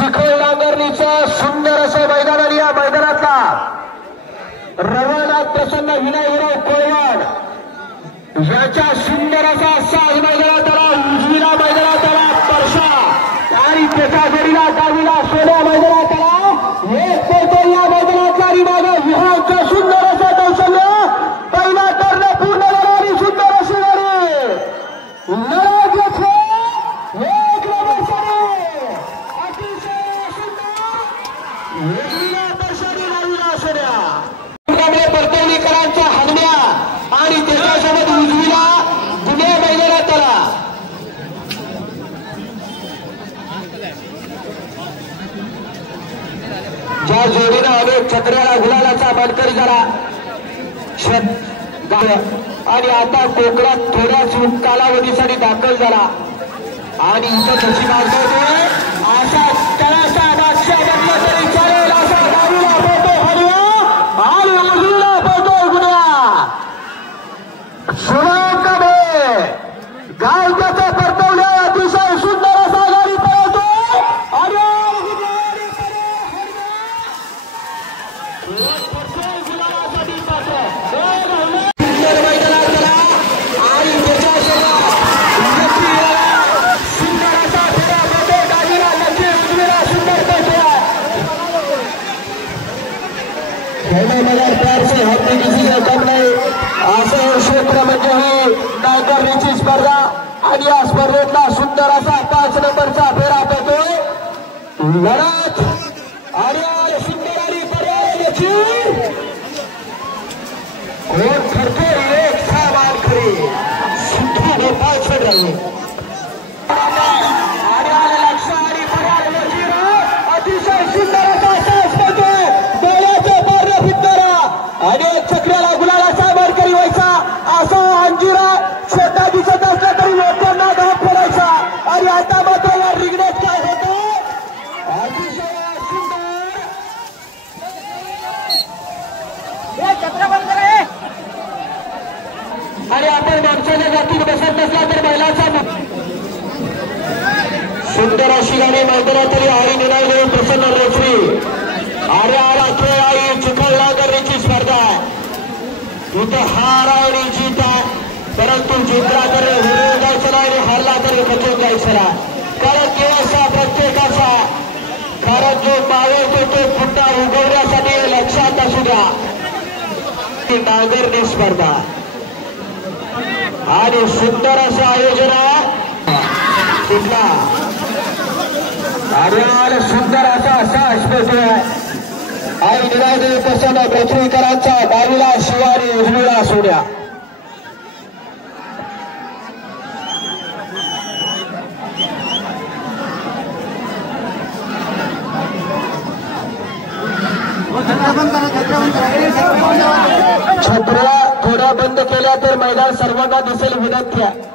चिखल नांगरणीचं सुंदर असं मैदान आणि या मैदानातला रवानाथ प्रसन्न विनायकराव कोळवाड याच्या सुंदर असा साज मैदानात आला, उजवीला मैदानात आला परशा आणि त्याच्या जोडीला डावीला सोन्या मैदानात आला। एक पळतो या मैदानातला आणि मागे विहारचं सुंदर असं कौशल्य, पहिला कर्ण पूर्ण झाला आणि सुंदर अशी गाडी लढत घेतली। एक नंबर अतिशय सुंदर परशाने डावीला सोन्या परतवणीकरांचा हनम्या आणि त्याच्यासोबत उजवीला गुन्हे मैदानात आला। ज्या जोडीनं अनेक छत्र्याला गुलालाचा मानकरी झाला आणि आता कोकणात थोड्याच कालावधीसाठी दाखल झाला आणि इथं कशी मागवते असा तळाचा मागच्या बदला तरी चालेल असा डावीला पळतो हरिया आणि उजवीला पळतो गुन्हा सुनाकडे गाव त्याचा परतवल्या अतिशय सुंदर असा गाडी पळवतो आणि प्यार से हमने किसी से कम नहीं असं क्षेत्र म्हणजे ही नांगरणीची स्पर्धा आणि या स्पर्धेतला सुंदर असा 5 नंबरचा फेरा पळतोय लढत आणि सुंदर आणि पर्यायाची कोण ठरतो एक सामान खरी सुद्धा हे 5 फट राहिले आणि लक्ष आणि पर्यायाची अतिशय सुंदर असा सास पळतोय डोळ्याचं पारणे फिरणारा आणि चक्राला गुलालाचा मानकरी व्हायचा असा अंजिरा छोटा दिसत असला तरी लोकांना धाप पडायचा आणि आता मात्र या रिंगणात काय होतं अतिशय सुंदर आणि आपण माणसाच्या जातीत बसत नसला तर बैलाचा सुंदर अशी गाडी मैदानात तरी आई निनावले प्रसन्न रेसरी अरे आला आई चिखल नांगरणीची स्पर्धा आहे इथं हार आणि जीत आहे परंतु जिंकला तर हिरवून जायचं नाही आणि हारला तरी बचून जायचं नाही कारण दिवस हा प्रत्येकाचा कारण जो मावळतो तो पुन्हा उगवण्यासाठी लक्षात असू द्या नांगरणी स्पर्धा आणि सुंदर असं आयोजन आहे कुठला आणि सुंदर असा सास आहे आई निरादेव प्रसन्न पृथ्वीकरांचा डावीला शिवानी उजवीला सोन्या छत्र्या थोड्या बंद केल्या तर मैदान सर्वांना दिसेल विनंती आहे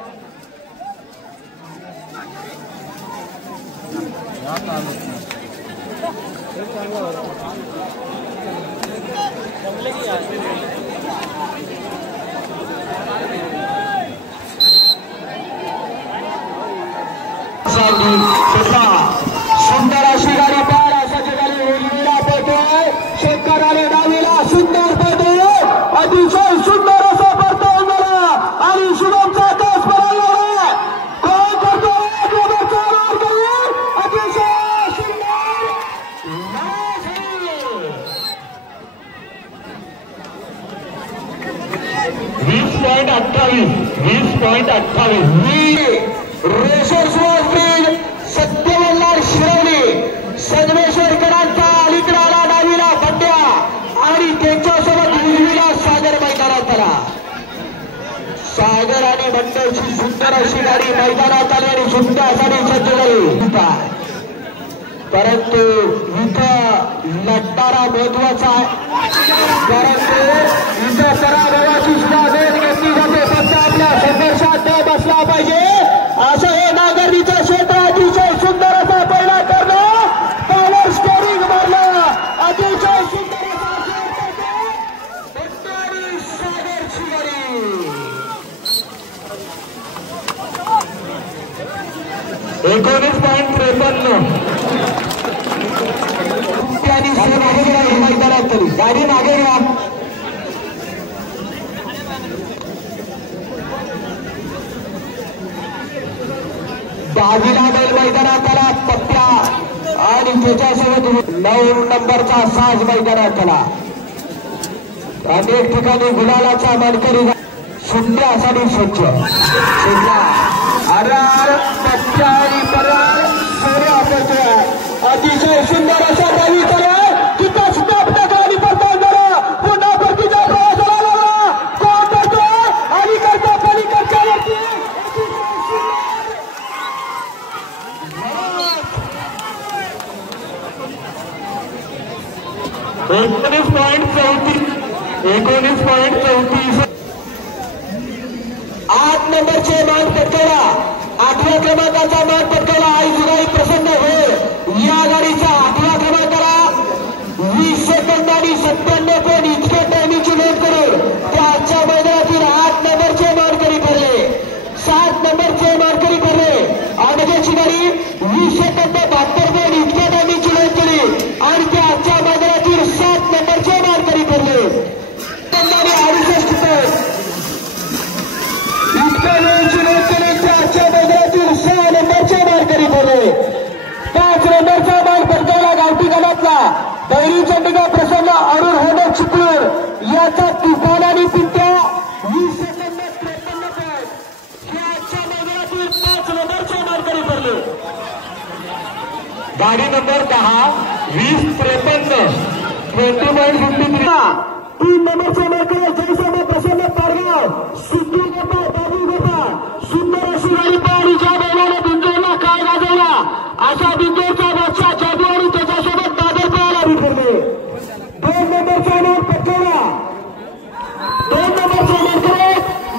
सुंदर अशी गाडी पार अशा ठिकाणी उजवीला पळतोय शेतकऱ्याने डावीला सुंदर पळतोय अतिशय सुंदर असं पळतोय मला आणि शुभमचा तास पळाला कोण करतोय अतिशय सुंदर 20.28 रेसर स्पीड सत्यवल्लार शिरवणे संगमेश्वरकरांचा अलीकडे आला डावीला बंड्या आणि त्यांच्यासोबत उजवीला सागर मैदानात आला सागर आणि बंड्याची सुंदर अशी गाडी मैदानात आली आणि सुंदरसाठी सज्ज झाली परंतु इथं लढणारा महत्वाचा आहे परंतु इथं पराभवाची सुद्धा वेळ घेतली जाते फक्त आपल्या संघर्षात न बसला पाहिजे असं हे नांगरणीचं क्षेत्र अतिशय सुंदर असा पहिला करणं पॉवर स्टेरिंग मारलं अतिशय सुंदर सागरची गाडी 19.53 आणि सोने मैदानात तरी गाडी मागे घ्या. दहावीला बैल मैदानात आला पप्प्या आणि त्याच्यासोबत 9 नंबरचा साज मैदानात आला. अनेक ठिकाणी गुलालाचा मानकरी शून्यासाठी स्वच्छ सुटला. अरे पप्प्या आणि परार सोन्या करतोय. अतिशय सुंदर अशा रवी करा तिथं सुद्धा आपल्या गाडी पडताना जरा पुन्हा परतीचा प्रवास झाला. कोण करतोय आणि करता पलीकडच्या वरती 19.34 8 नंबरचे मान पटकावला. 8व्या क्रमांकाचा मान पटकावला. आई जुगाई प्रसन्न होय. या गाडीचा 8व्या क्रमांकाला 20 सेकंद आणि 97 पॉईंट इतके टायमिंगची नोंद करून त्या आजच्या मैदानातील 8 नंबरचे मानकरी ठरले. 7 नंबरचे मानकरी ठरले. अवघ्याची गाडी 20 सेकंद 72 पॉईंट इतके टायमिंगची नोंद केली आणि त्या आजच्या मैदानातील 7 नंबरचे मानकरी ठरले. 68 पॉईंट इतके नोंदची नोंद केली त्या आजच्या मैदानातील 6 नंबरचे मानकरी ठरले. 5 नंबरचा मान पटकावला गावठी गावातला बैरी चंडिका प्रसन्न अरुण होडक चिपळूण याचा तुफान आणि पिंट्या 20 सेकंद 53 पॉईंट या आजच्या मैदानातील 5 नंबरचे मानकरी ठरले. गाडी नंबर 10 20-53 20.53 3 नंबरचे मानकरी जयसम प्रसन्न पारगाव सिद्धू गोपा बाबू गोपा सुंदर अशी गाडी पाहिली. ज्या बैलाने बिंदूरला काय गाजवला अशा बिंदूरचा बादशाह जादू आणि त्याच्यासोबत दादर पळायला विठरले. 2 नंबरचा मान पटकावला. 2 नंबरचा मानकरी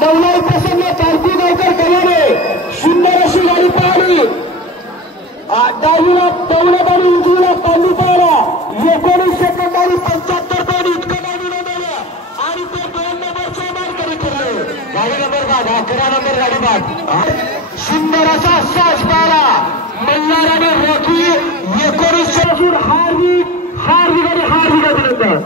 नवलाई प्रसन्न पालखी गावकर कल्याणे सुंदर अशी गाडी पाहिली. डावीला दौलत आणि उजवीला तांदूळ पाहिला. 19 सेकंद आणि 75 पॉईंट इतकं गाडी नोंदवलं आणि ते 2 नंबरचे मानकरी ठरले. गाडी नंबर 11 नंबर गाडी बाद सुंदर असा साज पाहिला. मल्हार आणि रॉकी 19 हार्दिक अभिनंदन.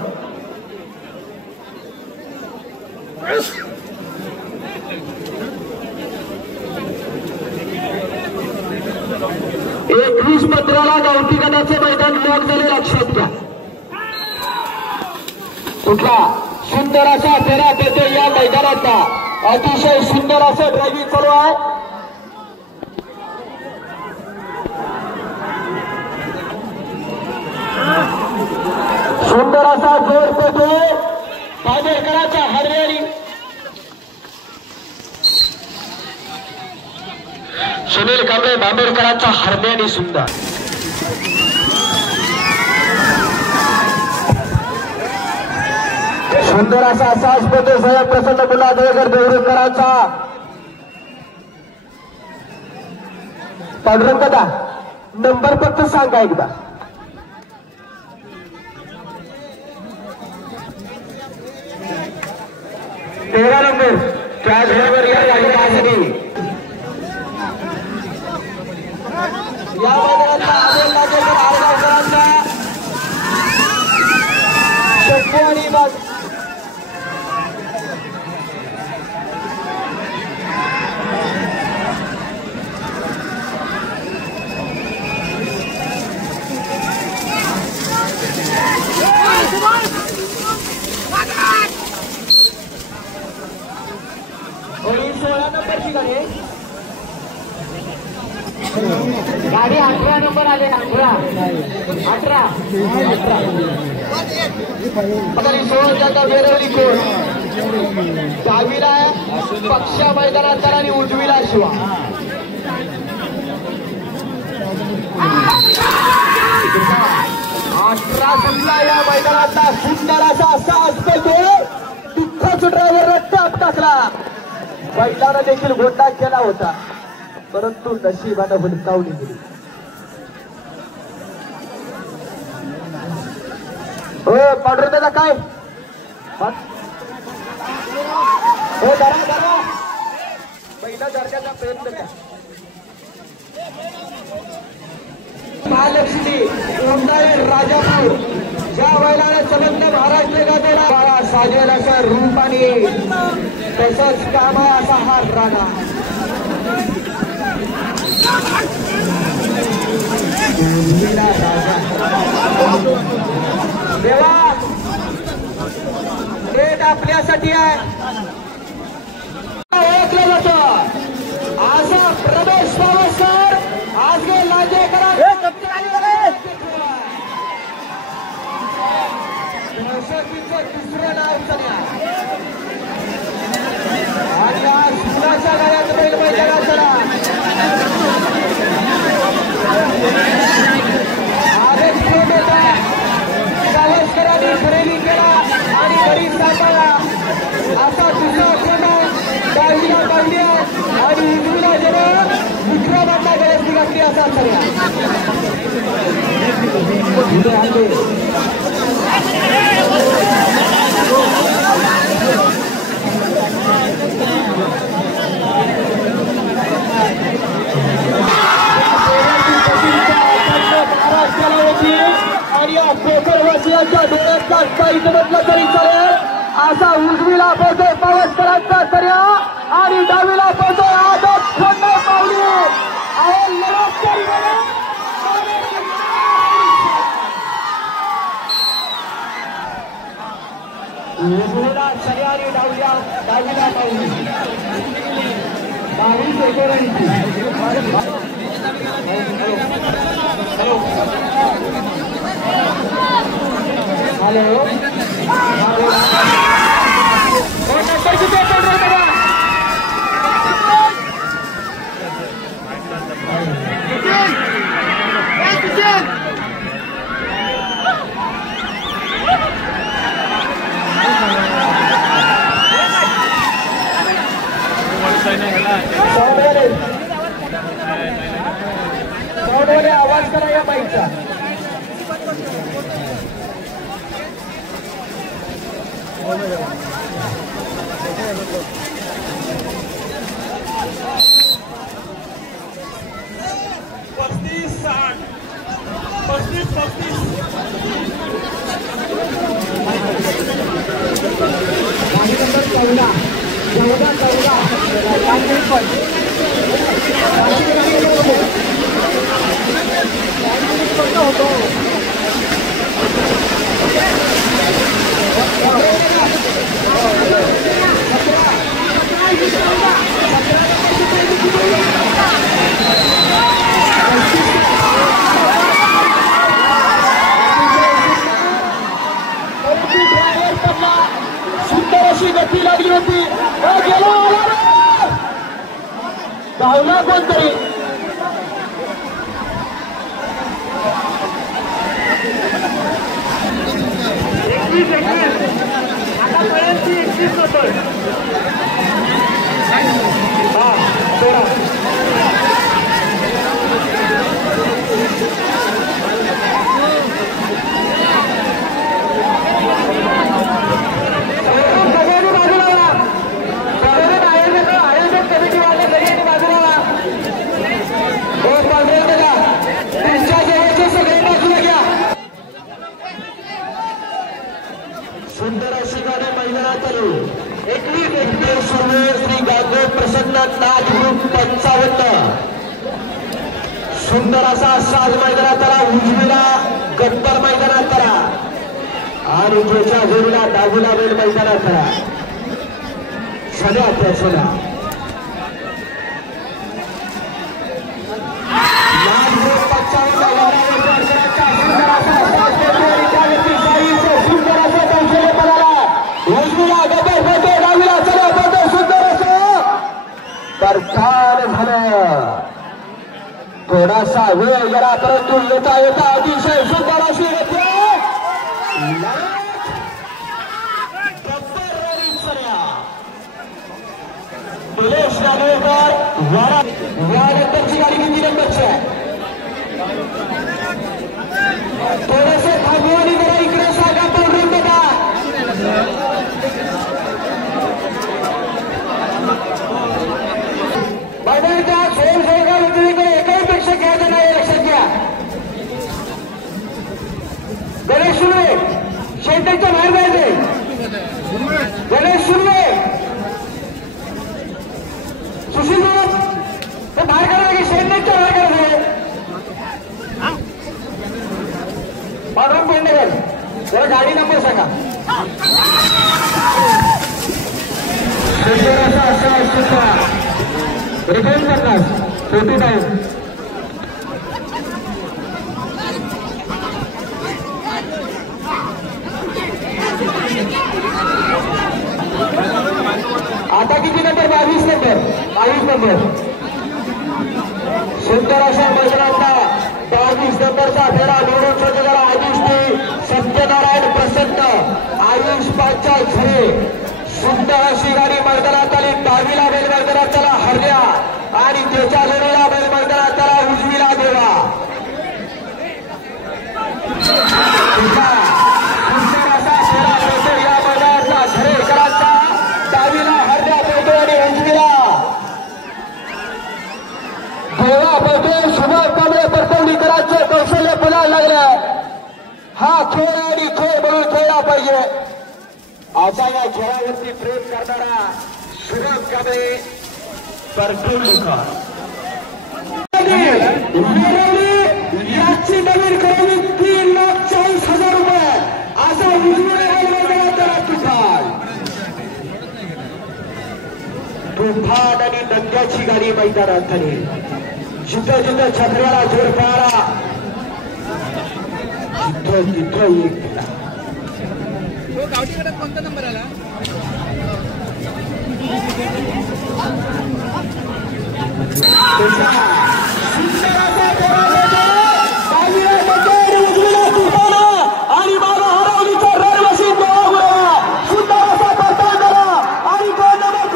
एकवीस 15 गावठी गणाचे मैदान लॉक झाले. लक्षात घ्या. कुठला सुंदर असा फेरा येतो या मैदानाचा. अतिशय सुंदर असं ड्रायव्हिंग चालू आहे. सुंदर असा जोर पेटोय पादेकरांचा हरवेळी. सुनील कांबळे बांबेडकरांचा हरम्यानी सुंदर. सुंदर असा साज पेटो साहेब प्रसन्न मुला देवकर देवरेकरांचा. पांडुरंग दादा नंबर फक्त सांगा एकदा. 13 नंबर त्या घरावर या गाडीसाठी या मैदानाचा आदेश लागेल तर आळगावकरांचा शक्कू आणि गाडी 18 नंबर आले. 18 वेरवली कोण डावीला पक्षा मैदानात आणि उजवीला शिवा. 18 संपला या मैदानातला सुंदर असा साज पेटो. तिथंच ड्रायव्हर टाप टाकला. बैलानं देखील गोंडा केला होता परंतु नशिबानं हुलकावली गेली. हो पांडुरंगाचा काय हो धरा पहिला दर्जाचा प्रयत्न करा. महालक्ष्मी राजापूर ज्या बैलाने संबंध महाराष्ट्र गाजवला साजेल असं रूप आणि तसंच काम असा हात राणा देवा थेट आपल्यासाठी आहे ओळखलं जातं असा प्रदेश सर आज गे लांजेकरांचं दुसरं नाव चल्या आणि आज सुनाच्या गाड्यात बैल मैदानात चला आदेश गावस्करांनी खरेदी केला आणि घरी सांभाळला असा दुसरा क्रमांक डावीला बांधल्या आणि उजवीला जेव्हा दुसऱ्या बांधा गळ्याची घातली असा चल्या महाराष्ट्राला होती आणि या कोकणवासियांच्या डोळ्यातला साईज म्हटलं तरी चालेल असा उजवीला पोहोचोय पावसकरांचा कर्या आणि डावीला पोहोचोय आदत खंड पावली उजवीला सगळ्या आणि डावीला पावली 22 हॅलो आवाज करा या बाईकचा सुंदर अशी गती लागली होती धावला कोणतरी आता पर्यंत 21 होतो सुंदर अशी गाडी मैदानात आली 21 हेक्टर सुरू श्री गांधो प्रसन्न नाथ ग्रुप 55 सुंदर असा साज मैदानात आला उजवीला गब्बर मैदानात आला आणि ज्याच्या जोडीला डावीला बैल मैदानात आला सध्या त्या चला नाथ ग्रुप 55 थोडासा वेळ गेला परंतु येता येता अतिशय सुंदर अशी निलेश नागवेकर यानंतरची गाडी किती नंबरची आहे थोडेसे थांबवणी जरा इकडे सांगा पडून बघा मैदानाच्या सोयीसुविधा व्यतिरिक्त एकही पेक्षा घ्यायचं नाही लक्षात घ्या गणेश सुरे सेंटरच्या बाहेर जायचे गणेश सुर्वे सुशील ते बाहेर काढायला की सेंटरच्या बाहेर काढायचे पांडुरंग पेंडेकर जरा गाडी नंबर सांगा रिटर्न करणार 49 आता किती नंबर 22 नंबर सुंदर अशा मैदानातला 22 नंबरचा फेरा निवडून स्वतःला आयुषने सत्यनारायण प्रसन्न आयुष पाचच्या झरे सुंदर अशी गाडी मैदानात आली 22ला बैल मैदानात त्याला हरल्या आणि त्याच्या जोडीला बैल मैदानात त्याला उजवीला देवा सुंदर असा फेरा मिळतो या मैदानातला झरेकरांचा 22ला हरल्या पळतो आणि उजवीला देवा पळतो सुभाष कांबळे परतवणीकरांचे कौशल्य पुन्हा लागलं हा खेळ आणि खेळ म्हणून खेळला पाहिजे असा या खेळावरती प्रेम करणारा सुभाष कांबळे परतवणीकर याची नवीन खरेदी 3,40,000 रुपये असा तुफान आणि नंद्याची गाडी मैदानात झाली जिथं जिथं छत्र्याला जोर पळाला तिथं तिथं एक केला गावठी गटात कोणता नंबर आला आणि बाबा हरवलीचा रणवशी सुंदर असा परताव झाला आणि 2 नंबर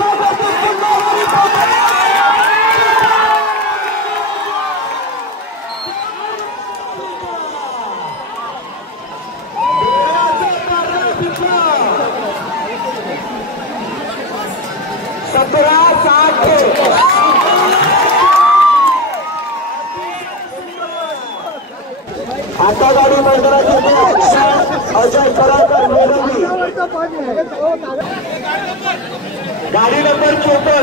आता गाडी मैदानाची अजय कराकर मेलवी गाडी नंबर 54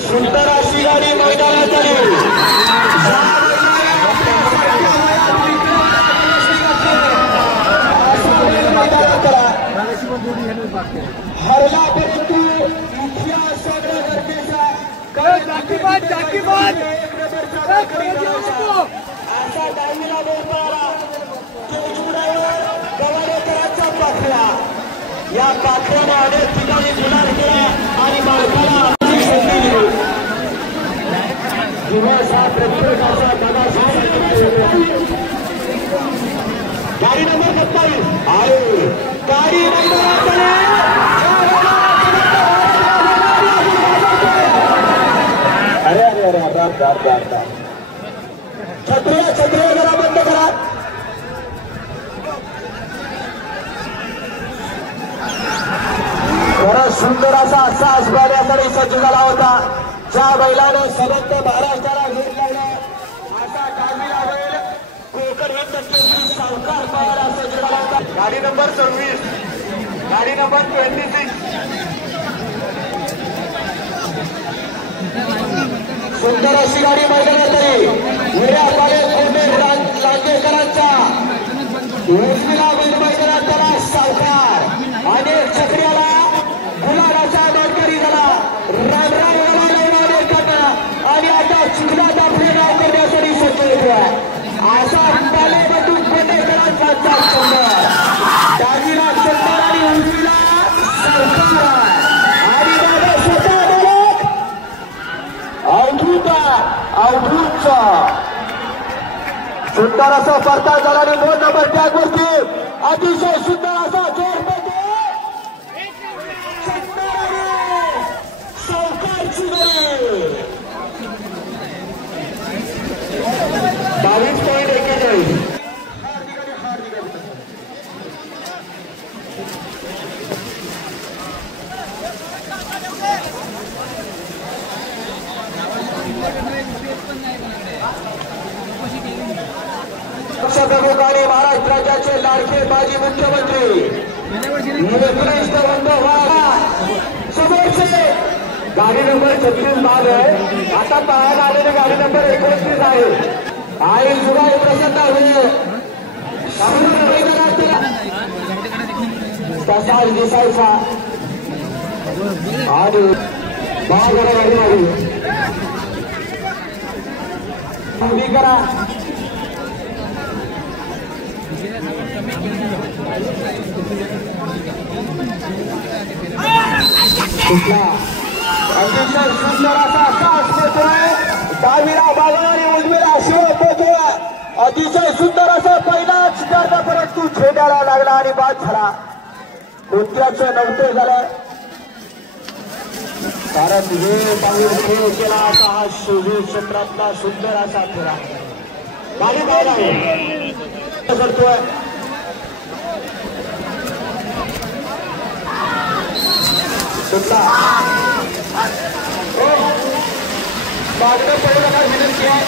सुंदर अशी गाडी मैदानात आली हरला परंतु इतिहास सगळं गरजेचा असा डावीला बोलणारा गवाडेकरांचा पाखरा या पाखऱ्याने अनेक ठिकाणी गुलाल केला आणि मालकाला संधी दिली दिवस हा प्रत्येकाचा गाडी नंबर 27 आहे गाडी अरे अरे अरे छत्र्या जरा बंद करा खरंच सुंदर असा सास बघण्यासाठी सज्ज झाला होता ज्या बैलाने समस्त महाराष्ट्राला घेत लागला असा डावीला बैल कोकण हिंद केसरी सावकार पळायला सज्ज झाला होता गाडी नंबर 26 गाडी नंबर 26 सुंदर अशी गाडी मैदानात आली उड्या पाले लांजेकरांचा उजवीला बैल मैदानात त्याला सावकार अनेक चक्र्याला गुलाबाचा मानकरी झाला रामराव आणि आता चिखलात आपले नाव करण्यासाठी सज्ज होतोय असा पालेमधून पेंडेकरांचा डावीला सुंदर आणि उजवीला सावकार आणि बाबा स्वतः अवधूतचा सुंदर असा परताव झाला आणि 2 नंबर टॅग वरती अतिशय सुंदर असा जोर पडतो सावकारची गाडी 22.41 लक्षात समाजप्रमुख आणि महाराष्ट्र राज्याचे लाडके माजी मुख्यमंत्री निकृष्ट समोरचे गाडी नंबर 36 बाद आहे. आता पाहायला आलेली गाडी नंबर 29 आहे. आई जुगाई प्रसन्न होईल तसाच दिसायचा आणि बाजारा गाडी आली उभी करा. अतिशय सुंदर असा सास पोहोचलाय. डावीला बाजूला आणि उजवीला शिव पोहोचला. अतिशय सुंदर असा पहिलाच करता परंतु छेड्याला लागला आणि बाद झाला. कोणत्याच नव्हते झालं कारण वेळ पाहून खेळ केला असा हा शिवजी क्षेत्रातला सुंदर असा खेळा गाडी पाहिला करतोय. मागणं पडू नका विनंती आहे.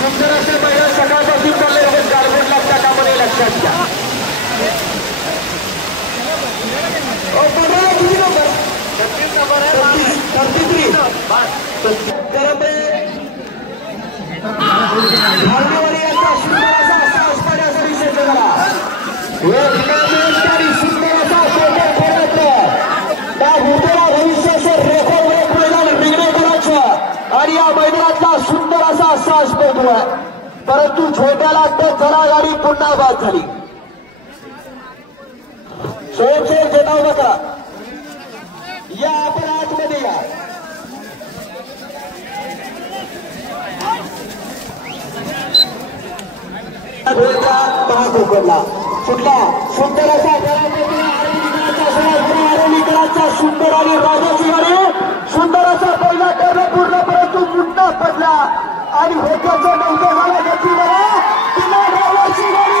सुंदर असे पहिल्या सकाळपासून चालले गारबोट लागता कामाने लक्षात घ्या. आणि या मैदानातला सुंदर असा सास पोहोचलाय परंतु छोट्याला तर जरा गाडी पुन्हा बाद झाली. स्वयंसेवक चेतावणी करा. या आपण आतमध्ये या. महाकोकणला सुटला सुंदर असा आरोलीकरांचा सुंदर आणि राजाची गाडी सुंदर असा पहिला टर्न पूर्ण परंतु पुन्हा पडला आणि होत्याचं नव्हतं झालं त्याची तिला राजाची गाडी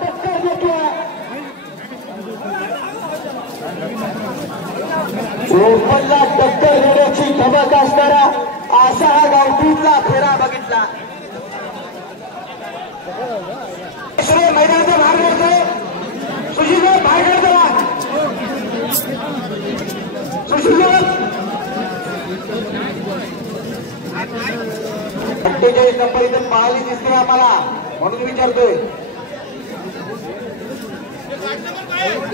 टक्कर देतोय. ओपनला टक्कर देण्याची धमक असणारा असा हा गावठीतला फेरा बघितला. मैदानाचा भाग करतोय सुशील बाहेर काढतो. सुशील 48 नंबर इथं पाहिली दिसते आम्हाला म्हणून विचारतोय.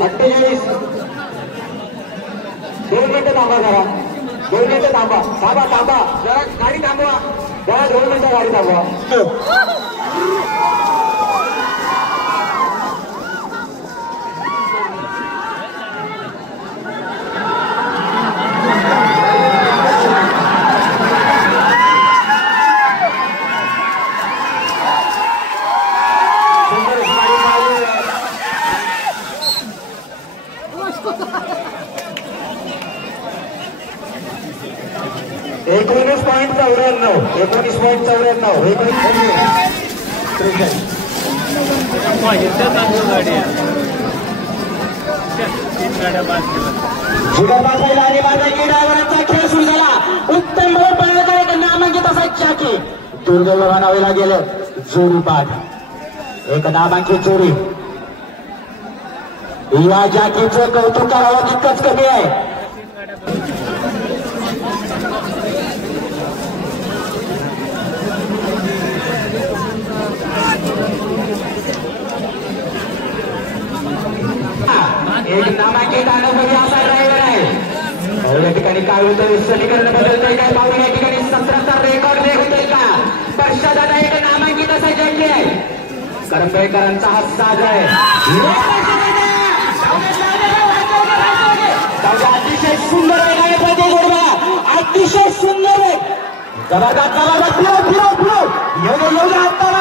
48 2 मिनिटं थांबा जरा 2 मिनिटं थांबा जरा गाडी थांबवा जरा 2 मिनिटं गाडी थांबवा. खेळ सुरू झाला. उत्तम नामांकित असा चाकी दुर्दैव म्हणावे गेलं. जोडी पाठ एक नामांकित जोडी. या जाकीचं कौतुक करावं तितकंच कमी आहे. एक नामांकित अनुभवी असा ड्रायव्हर आहे. या ठिकाणी काय होतं समीकरण बदलतंय काय पाहून या ठिकाणी 17चा रेकॉर्ड ब्रेक होतोय का. वर्षादादा एक नामांकित असा जंगी आहे. करंबेकरांचा हा साज आहे. अतिशय सुंदर आहे प्रति गोडवा अतिशय सुंदर आहे. जबरदस्त फिरो एवढं हाताला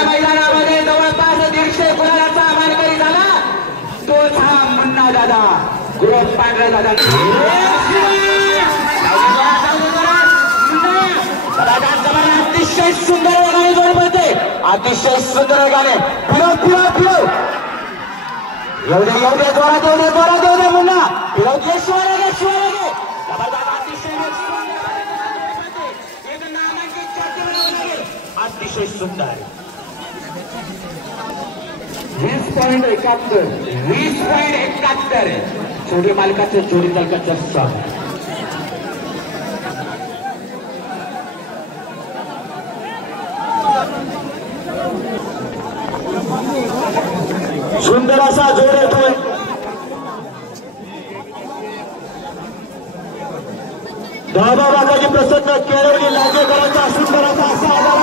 मैदानामध्ये जवळपास 150 गुलालाचा मानकरी झाला. तोच हा मुन्ना दादा ग्रुप पांढरा दादा. जबरदस्त अतिशय सुंदर वेगाने जोडी पडते, अतिशय सुंदर वेगाने फिरव फिरव फिरव येऊ दे जोरात येऊ दे मुन्ना फिरव दे शिवाय अतिशय अतिशय सुंदर 20.71 जोडी मालकाचं जोडी मालकाचं स्वागत. सुंदर असा जोर येतोय. दादा बाबाजी प्रसन्न केळवली लांजेकरांचा सुंदर असा सागर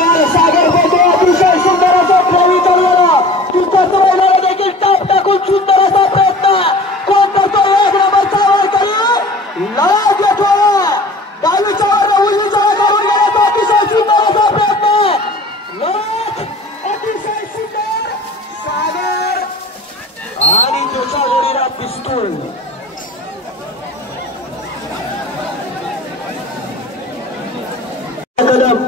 आणि सागर होतो. अतिशय सुंदर असा प्रवी चालवला तुमचा मैदानाला देखील टाप टाकून सुंदर असा प्रयत्न कोण करतो. एक नंबरचा वर करी लाग येतोय. डावीचा वर उजवीचा काढून गेला. अतिशय सुंदर असा प्रयत्न अतिशय सुंदर सागर आणि त्याच्या जोडीला पिस्तूल. कदम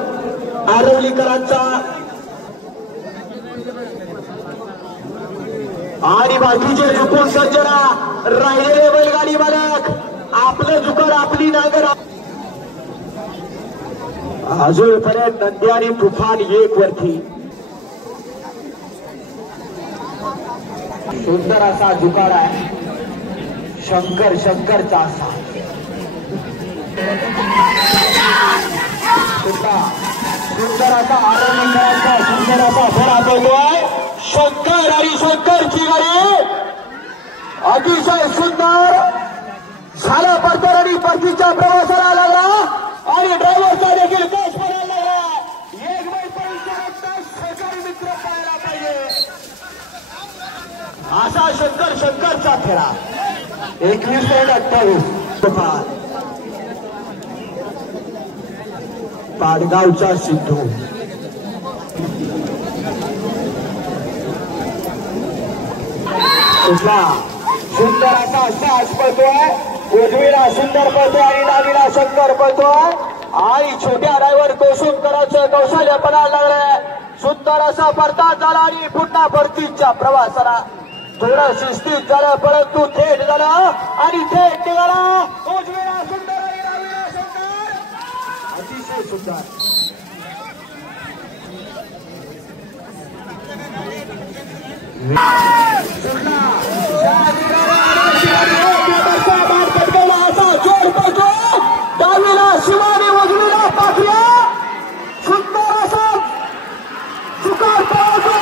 आरवलीकरांचा आणि बाकीचे झुकून सज्जना राहिलेले बैलगाडी मालक आपलं झुकड आपली नागर. अजूनपर्यंत नंदी आणि तुफान एक वरती. सुंदर असा जुगाड आहे शंकरचा असा सुंदर असा आरवलीकरांचा सुंदर असा भरा बोलतोय. शंकर आणि शंकरची गाडी अतिशय सुंदर झाला. परतर आणि परतीच्या प्रवासाला लागला आणि ड्रायव्हरचा देखील केस पडायला लागला. एक बैल परिसरात सहकारी मित्र पाहायला पाहिजे असा शंकरचा खेळा. 21.28 पाडगावचा सिद्धू सुंदर असा सास पळतोय. उजवीला सुंदर पळतोय आणि डावीला शंकर पळतोय आणि छोट्या ड्रायव्हर कोसूनकरांचं कौशल्यपणा लागलंय. सुंदर असा परतात झाला आणि पुन्हा परतीच्या प्रवासाला थोडं शिस्तीत झालं परंतु थेट झालं आणि थेट निघाला. उजवीला सुंदर आणि डावीला शंकर अतिशय सुंदर. डावीला शिवानी उजवीला पाखऱ्या सुंदर असा चुकार पळतो.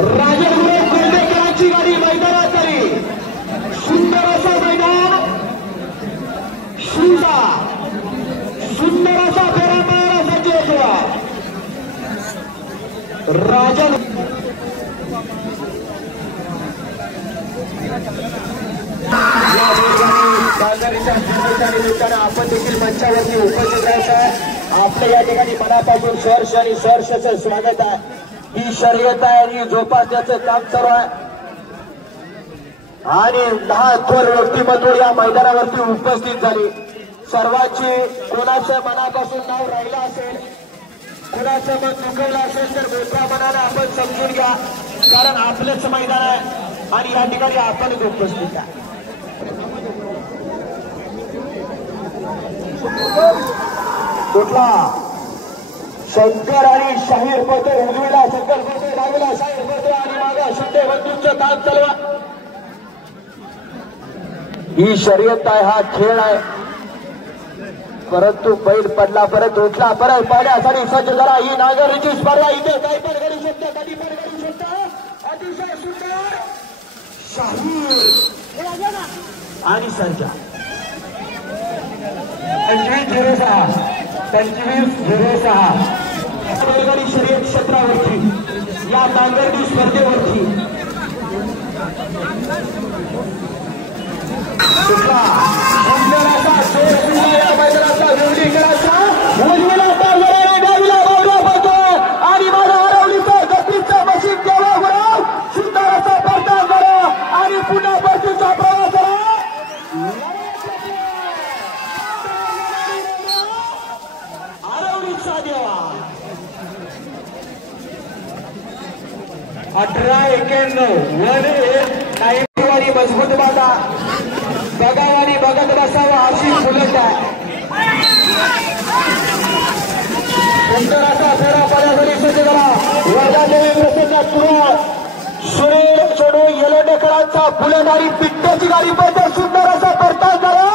राजेंद्र कोंडेकरांची गाडी मैदानात आली. सुंदर असा मैदान शिवजा सुंदर असा फेरा महाराजांची होता. राजन आपण देखील मंचावरती उपस्थित राहायचं आहे. आपल्या या ठिकाणी मनापासून सहर्ष आणि सहर्षाचं स्वागत आहे. ही शर्यत आहे आणि जोपासण्याचं काम चालू आहे आणि 10 थोर व्यक्तिमत्व या मैदानावरती उपस्थित झाली. सर्वांची कोणाचं मनापासून नाव राहिलं असेल कुणाचं मन दुखवलं असेल तर मोठ्या मनानं आपण समजून घ्या कारण आपलंच मैदान आहे आणि या ठिकाणी आपणच उपस्थित आहे. कुठला शंकर आणि शाहीर पळतो. उजवीला शंकर पळतो डावीला शाहीर पळतो आणि मागा शिंदे बंधूंचं काम चालवा. ही शर्यत आहे हा खेळ आहे परंतु बैल पडला परत उठला परत पाण्यासाठी सज्ज झाला. ही नागरीची स्पर्धा इथे काही पण घडू शकते कधी पण घडू शकतं. अतिशय सुंदर शाहीर आणि सर्जा 25-06 बैलगाडी शर्यत क्षेत्रावरती या नांगरणी स्पर्धेवरती सुंदर असा या मैदानाचा विवडी करायचा. उजवीला उत्साह द्यावा. 18-91 वारी मजबूत बाधा बघावानी बघत बसावा अशी फुलत आहे. सुंदर असा फेरा पाण्यासाठी सज्ज झाला. वर्धादेवी प्रसन्न सुनील चोडू येलोडेकरांचा बुलेट आणि पिट्ट्याची गाडी पळते. सुंदर असा परताव झाला.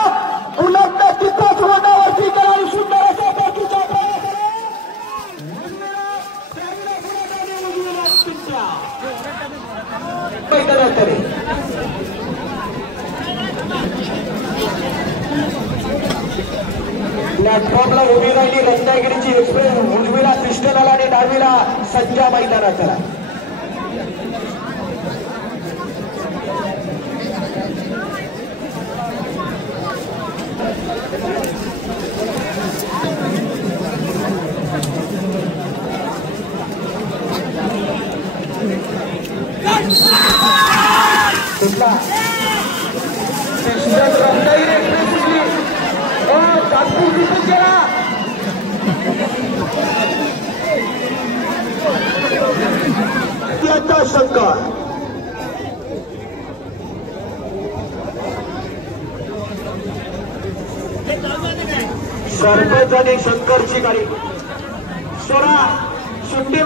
बुलेट तिथंच रोडावरती केला आणि सुंदर असा परतीचा प्रयास प्लॅटफॉर्मला उभी राहिली रत्नागिरीची एक्सप्रेस. उजवीला पिस्टल आणि डावीला सज्जा मैदानात आला. शंकर सरपंच आणि शंकरची गाडी सोडा सुट्टी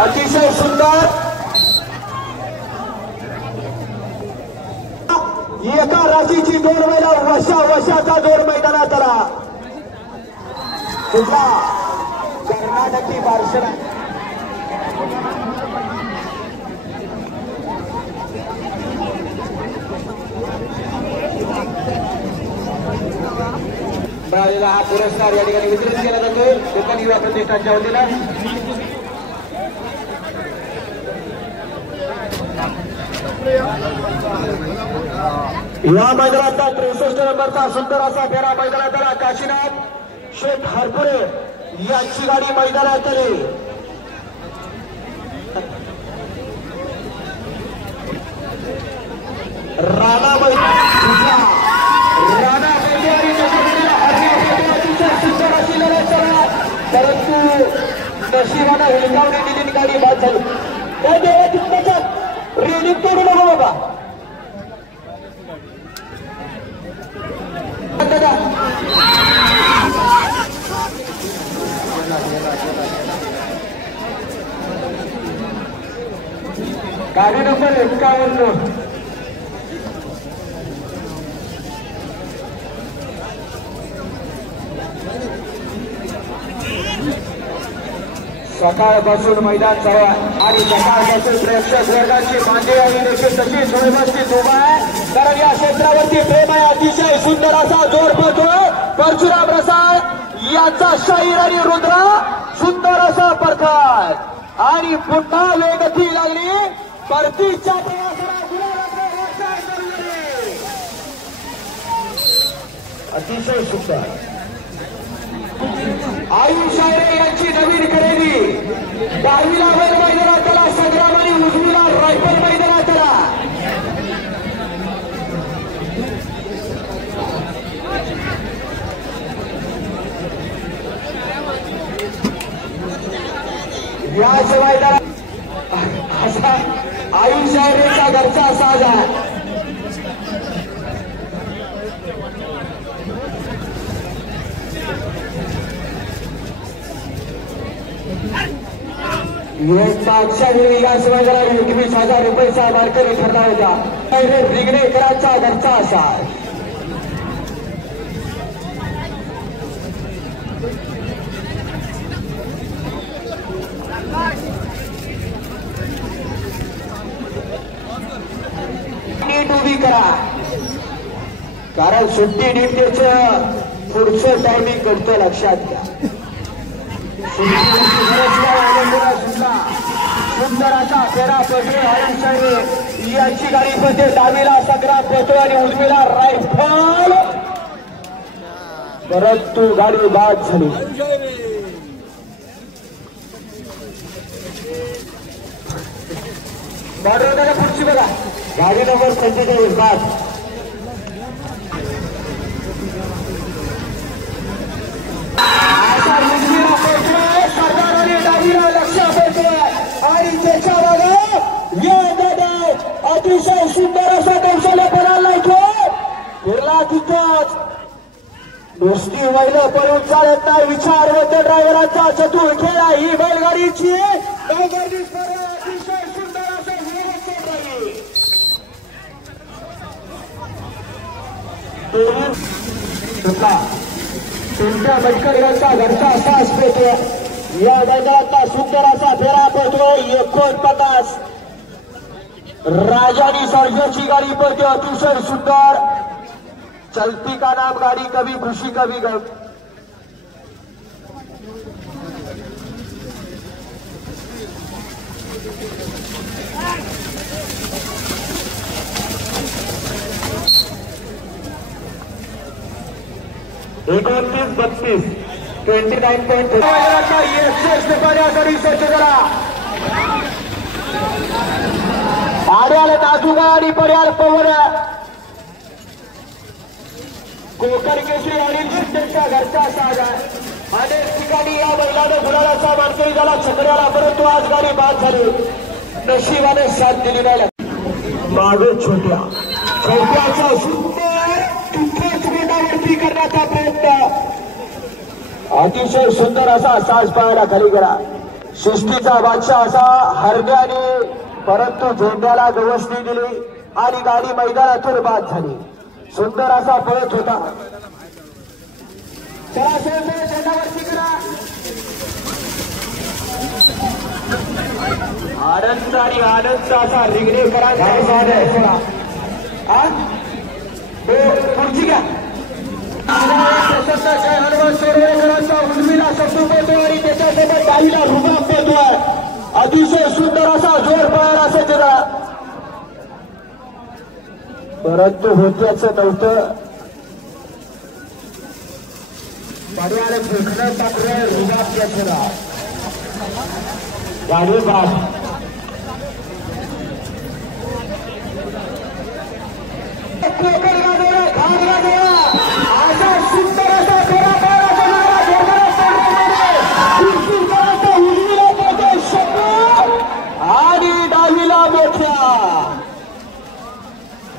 अतिशय सुंदर एका राशीची दोन महिला वर्षाचा जोड मैदानात आला. तुझा कर्नाटकी बार्शना मिळालेला हा पुरस्कार या ठिकाणी वितरित केला जातोय कोकण युवा प्रतिष्ठानच्या वतीला. या मैदानाचा 63 नंबरचा सुंदर असा फेरा मैदानात आला. काशीनाथ शेठ हरपुरे यांची गाडी मैदानात आली. राणा परंतु नशिबानं हिलकावणी दिली गाडी बाद झाली. रेलिंग तोडू नको बाबा. गाडी नंबर 51 सकाळपासून मैदान चालू आहे आणि सकाळपासून प्रेक्षक वर्गाची मांडी आणि देखील तशीच व्यवस्थित उभा आहे. कारण या क्षेत्रावरती प्रेम आहे. अतिशय सुंदर असा जोर पळतोय. परशुराम रसाळ यांचा शाहीर आणि रुद्रा सुंदर असा परखाय आणि पुन्हा वेगती लागली. परतीच्या अतिशय सुंदर आयुष शायरे यांची नवीन खरेदी. डावीला वर मैदानात आला संग्राम आणि उजवीला रायफल मैदानात आला. याच मैदानात असा आयुष शायरेचा घरचा साज आहे. मागच्या वेळी या मैदानात 21,000 रुपयेचा मार्करी ठरला होता. रिंगणेकरांचा घरचा असा नीट उभी करा कारण सुट्टी नीट त्याचं पुढचं टायमिंग करतो लक्षात घ्या. सुद्धा सुंदर असा फेरा पटवे हरिशे यांची गाडी पडते. डावीला संग्राम पटवे आणि उजवीला रायफल, परंतु गाडी बाद झाली. बॉर्डर पुढची बघा, गाडी नंबर 45 बाद. सरदार आणि डावीला लक्ष पडतोय आणि त्याच्या मागे अतिशय सुंदर असा कौशल्य पडायला फिरला तिथंच. नुसती बैल पळून चालत नाही, विचारवंत ड्रायव्हरांचा चतुर खेळ ही बैलगाडीची. अतिशय सुंदर असं तुमच्या मटकर यांचा घरचा सास पेटो. या मैदानातला सुंदर असा फेरा पडतो. 49 राजानी सर्जाची गाडी पडते. अतिशय सुंदर चलती का नाम गाड़ी, कभी खुशी कभी गम. एकोणतीस 32 29.3 सज्ज करा. आड्याला नाजुका आणि पर्याल पवन कोकण केसरी आणि त्यांच्या घरचा साज आहे. अनेक ठिकाणी या बैलानं गुलालाचा मानकरी झाला छकड्याला, परंतु आज गाडी बाद झाली. नशिबाने साथ दिली नाही. मागे छोट्याचा सुंदर तिथेच बोटावरती करण्याचा प्रयत्न. अतिशय सुंदर असा साज पाहायला खाली गेला. सृष्टीचा बादशाह असा हरण्याने, परंतु झेंड्याला गवसणी दिली आणि गाडी मैदानातून बाद झाली. सुंदर असा पळत होता. चला झेंडावरती करा. आनंद आणि आनंद असा रिंगणेकरांचा पुढची घ्या. हनुमान सोडवेकरांचा उजवीला शत्रू पळतोय आणि त्याच्यासोबत डावीला रुबाब पळतोय. अतिशय सुंदर असा जोर पळायला सज्जता, परंतु होत्याचं नव्हतं. पर्याय फेकणं टाकलं रुबाब त्याचं गाडी बाद. असा सुंदर असा फेरा उजवीला मोठ्या शब्द आणि डावीला मोठ्या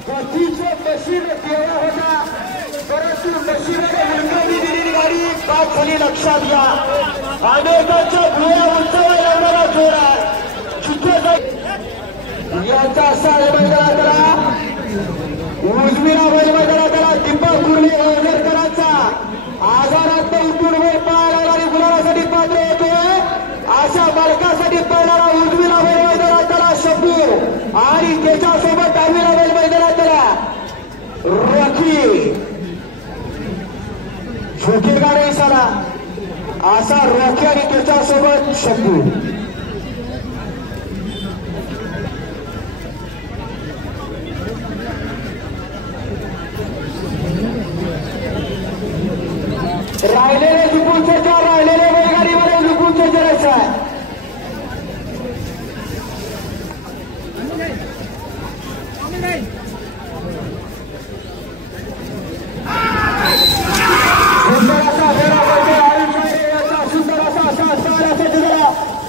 गतीचं नशीब केला होता, परंतु नशिबाने मुलगावी दिलेली गाडी बाद झाली. लक्षात घ्या, अनेकांच्या भुया उंचावर लावणारा जोर आहे. जिथे याचा असा मैदानाला उजवीला मैदानाला दीपक कुर्ले ओझरकरांचा आजारात उठून वर पाहायला आणि गुलाबासाठी पात्र होतोय. अशा मालकासाठी पळणारा उजवीला मैदानाला शब्दू आणि त्याच्यासोबत डावीला मैदानाला रॉकी. झोकेगा नाही सारा असा रॉकी आणि त्याच्यासोबत शब्दू. राहिलेले झुकूनचे चार, राहिलेले बैलगाडीमध्ये झुकूनचे जरायचं आहे. सुंदर असा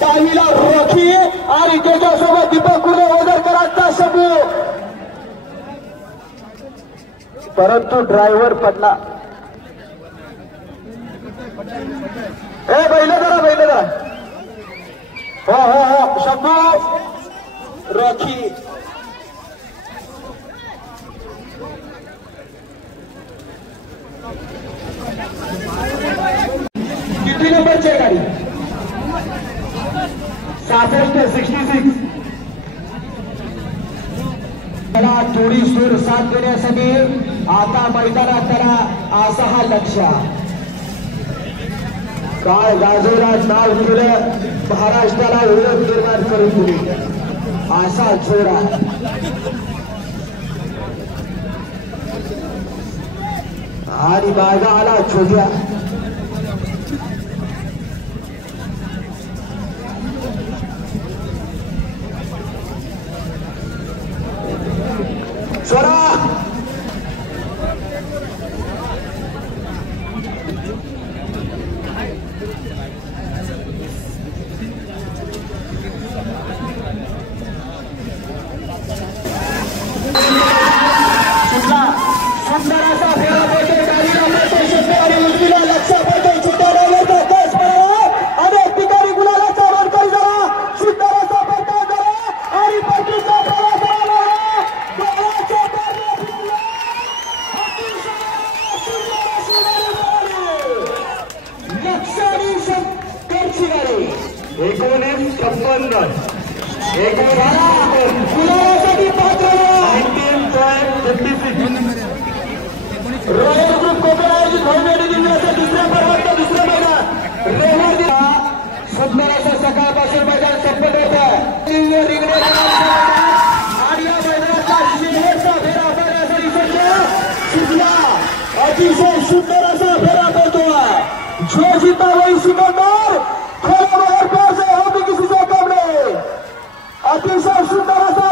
डावीला रोखी आणि त्याच्यासोबत दीपक कुर्ले ओझरकरांचा शब्दू, परंतु ड्रायव्हर पडला. ए बैल जरा हो हो हो शब्दू रॉकी. किती नंबरची गाडी? 66. त्याला थोडी सूर साथ देण्यासाठी आता मैदानात त्याला असा हा लक्ष. काय गाजवला नाव केलं महाराष्ट्राला ओळख निर्माण करून दिली असा जोरा आणि मागा आला छोट्या छोरा सुंदर असा फेरा पडतो गाडीला पडतो शेतकरी उजवीला लक्ष पडतो चिट्टा डायव्हरचा केस पडला अनेक ठिकाणी गुलालाचा मानकरी झाला सुंदर असा पडतो जरा आणि पट्टीचा प्रवास झाला डोळ्याच्या पारणे फिरला लक्ष आणि शंकरची गाडी 1956 गुलालासाठी पात्र रॉयल ग्रुप कोकण आयोजित भव्य दिवसाच्या दुसऱ्या पर्वात दुसऱ्या मैदान रविवार दिवस सुंदर असं सकाळपासून मैदान संपन्न होत आहे आणि या मैदानाचा शेवटचा फेरा पडण्यासाठी सुटला अतिशय सुंदर असा फेरा पडतोय जो जीता वही सिकंदर खोला प्यार से हम भी किसी से कम नहीं अतिशय सुंदर असा